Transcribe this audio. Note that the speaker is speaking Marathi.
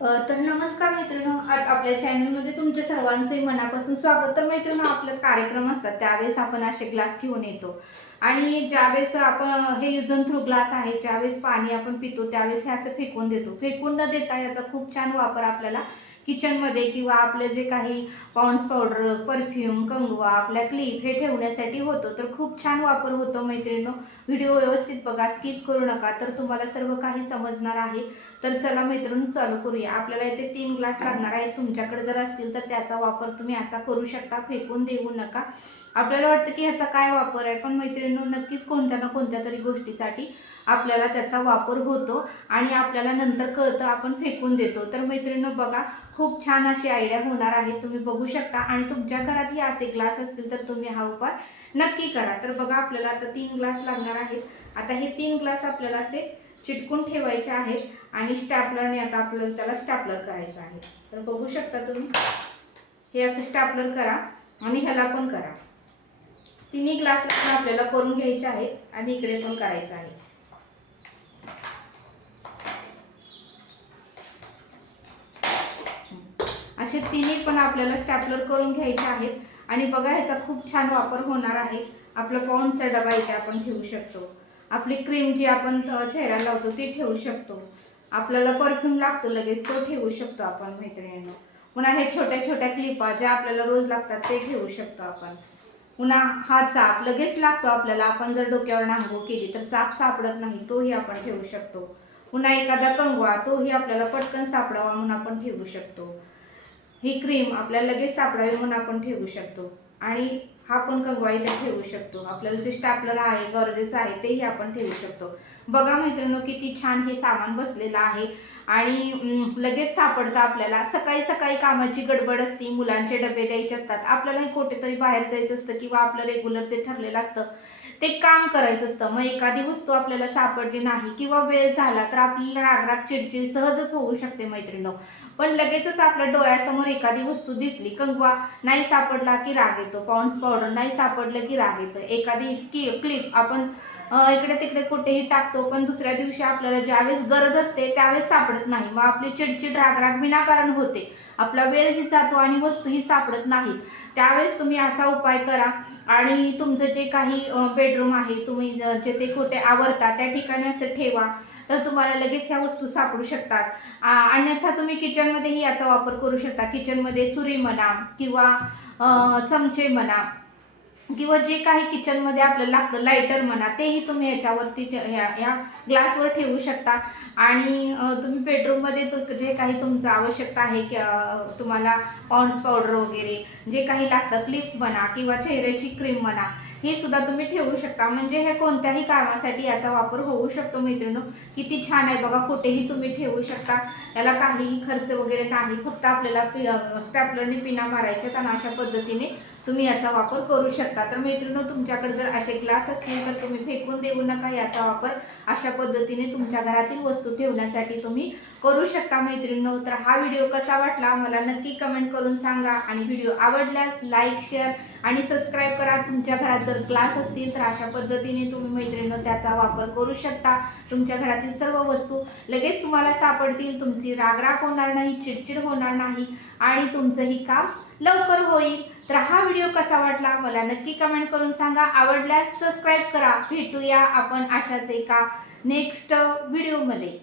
तर नमस्कार मैत्रिणींनो, आज आपल्या चॅनलमध्ये तुमच्या सर्वांचे मनापासून स्वागत। तर मैत्रिणींनो, आपले कार्यक्रम असतात त्यावेळेस आपण असे ग्लास घेऊन येतो आणि ज्यावेळेस आपण हे यूज अँड थ्रू ग्लास आहे, ज्यावेळेस पाणी आपण पितो त्यावेळेस हे असं फेकून देतो। फेकून न देता याचा खूप छान वापर आपल्याला किचनमध्ये किंवा आपले जे काही पॉन्ड्स पावडर, परफ्यूम, कंगवा, आपल्या क्लिप हे ठेवण्यासाठी होतो। तर खूप छान वापर होतो मैत्रिणींनो। व्हिडिओ व्यवस्थित बघा, स्किप करू नका, तर तुम्हाला सर्व काही समजणार आहे। तर चला मैत्रिणींनो, चालू करूया। आपल्याला इथे 3 ग्लास लागणार आहेत। तुमच्याकडे जर असतील तर त्याचा वापर तुम्ही असा करू शकता, फेकून देऊ नका। आपल्याला वाटतं की ह्याचा काय वापर आहे, पण मैत्रिणींनो नक्कीच कोणत्या ना कोणत्या तरी गोष्टीसाठी आपल्याला त्याचा वापर होतो आणि आपल्याला नंतर कळतं, आपण फेकून देतो। तर मैत्रिणींनो बघा, खूप छान अशी आयडिया होणार आहे, तुम्ही बघू शकता। आणि तुमच्या घरातही असे ग्लास असतील तर तुम्ही हा उपाय नक्की करा। तर बघा, आपल्याला आता 3 ग्लास लागणार आहेत। आता हे 3 ग्लास आपल्याला असे चिटकून ठेवायचे आहेत आणि स्टॅपलरने आता आपल्याला त्याला स्टॅपलर करायचं आहे। तर बघू शकता तुम्ही, हे असं स्टॅपलर करा आणि ह्याला पण करा। तिन्ही ग्लास आपल्याला करून घ्यायचे आहेत आणि इकडे पण करायचं आहे। असे तिन्ही पण आपल्याला स्टॅपलर करून घ्यायचे आहेत। आणि बघा, ह्याचा खूप छान वापर होणार आहे। आपला पाऊंडचा डबा इथे आपण ठेवू शकतो, आपली क्रीम जी आपण चेहऱ्याला लावतो ती ठेवू शकतो, आपल्याला परफ्यूम लागतो लगेच तो ठेवू शकतो आपण मैत्रिणींनो। पुन्हा हे छोट्या छोट्या क्लिपा ज्या आपल्याला रोज लागतात ते ठेवू शकतो आपण। पुन्हा हा चाप लगेच लागतो आपल्याला, आपण जर डोक्यावर आंघोळ केली तर चाप सापडत नाही, तोही आपण ठेवू शकतो। पुन्हा एखादा कंगवा, तोही आपल्याला पटकन सापडावा म्हणून आपण ठेवू शकतो। ही क्रीम आपल्याला लगेच सापडावी म्हणून आपण ठेवू शकतो। आणि हा पण कंगवा इथे ठेवू शकतो। आपल्याला जे स्टॅपलर आहे गरजेचं आहे तेही आपण ठेवू शकतो। बघा मैत्रिणींनो, किती छान हे सामान बसलेलं आहे आणि लगेच सापडतं आपल्याला। सकाळी सकाळी कामाची गडबड असते, मुलांचे डबे द्यायचे असतात, आपल्यालाही कुठेतरी बाहेर जायचं असतं किंवा आपलं रेग्युलर जे ठरलेलं असतं ते काम करायचं असतं। मग एखादी वस्तू आपल्याला सापडली नाही किंवा वेळ झाला तर आपल्याला रागराग, चिडचिड सहजच होऊ शकते मैत्रिणींनो। पण लगेचच आपल्या डोळ्यासमोर एखादी वस्तू दिसली, कंगवा नाही सापडला की राग येतो, पॉन्ड्स पावडर नाही सापडलं की राग येतो, एखादी क्लिप आपण इकडे तिकडे कुठेही टाकतो, पण दुसऱ्या दिवशी आपल्याला ज्यावेळेस गरज असते त्यावेळेस सापडत नाही, मग आपली चिडचिड, रागराग विनाकारण होते, आपला वेळही जातो आणि वस्तूही सापडत नाही। त्यावेळेस तुम्ही असा उपाय करा आणि तुमचं जे काही बेडरूम आहे, तुम्ही जे ते खोटे आवरता त्या ठिकाणी असं ठेवा, तर तुम्हाला लगेच ह्या वस्तू सापडू शकतात। अन्यथा तुम्ही किचनमध्येही याचा वापर करू शकता। किचनमध्ये सुरी म्हणा किंवा चमचे म्हणा किंवा जे काही किचनमध्ये आपल्याला लागतं, लायटर म्हणा, तेही तुम्ही याच्यावरती या ग्लासवर ठेवू शकता। आणि तुम्ही बेडरूममध्ये जे काही तुमचं आवश्यकता आहे की तुम्हाला पॉन्ड्स पावडर वगैरे जे काही लागतं, क्लिप म्हणा किंवा चेहऱ्याची क्रीम म्हणा, हे सुद्धा तुम्ही ठेवू शकता। म्हणजे हे कोणत्याही कामासाठी याचा वापर होऊ शकतो मैत्रिणींनो। किती छान आहे बघा, कुठेही तुम्ही ठेवू शकता, याला काहीही खर्च वगैरे नाही, फक्त आपल्याला स्टॅपलरने पिना मारायच्यात आणि अशा पद्धतीने तुम्ही याचा वापर करू शकता। तर मैत्रिणींनो, तुमच्याकडे जर असे ग्लास असतील तर तुम्ही फेकून देऊ नका, याचा वापर अशा पद्धतीने तुमच्या घरातील वस्तू ठेवण्यासाठी तुम्ही करू शकता मैत्रिणींनो। तर हा व्हिडिओ कसा वाटला मला नक्की कमेंट करून सांगा आणि व्हिडिओ आवडल्यास लाईक, शेअर आणि सबस्क्राईब करा। तुमच्या घरात जर ग्लास असतील तर अशा पद्धतीने तुम्ही मैत्रिणींनो त्याचा वापर करू शकता। तुमच्या घरातील सर्व वस्तू लगेच तुम्हाला सापडतील, तुमची रागराग होणार नाही, चिडचिड होणार नाही आणि तुमचंही काम लवकर होईल। तर हा व्हिडिओ कसा वाटला मला नक्की कमेंट करून सांगा। आवडल्यास सबस्क्राईब करा। भेटूया आपण अशाच एका नेक्स्ट व्हिडिओमध्ये।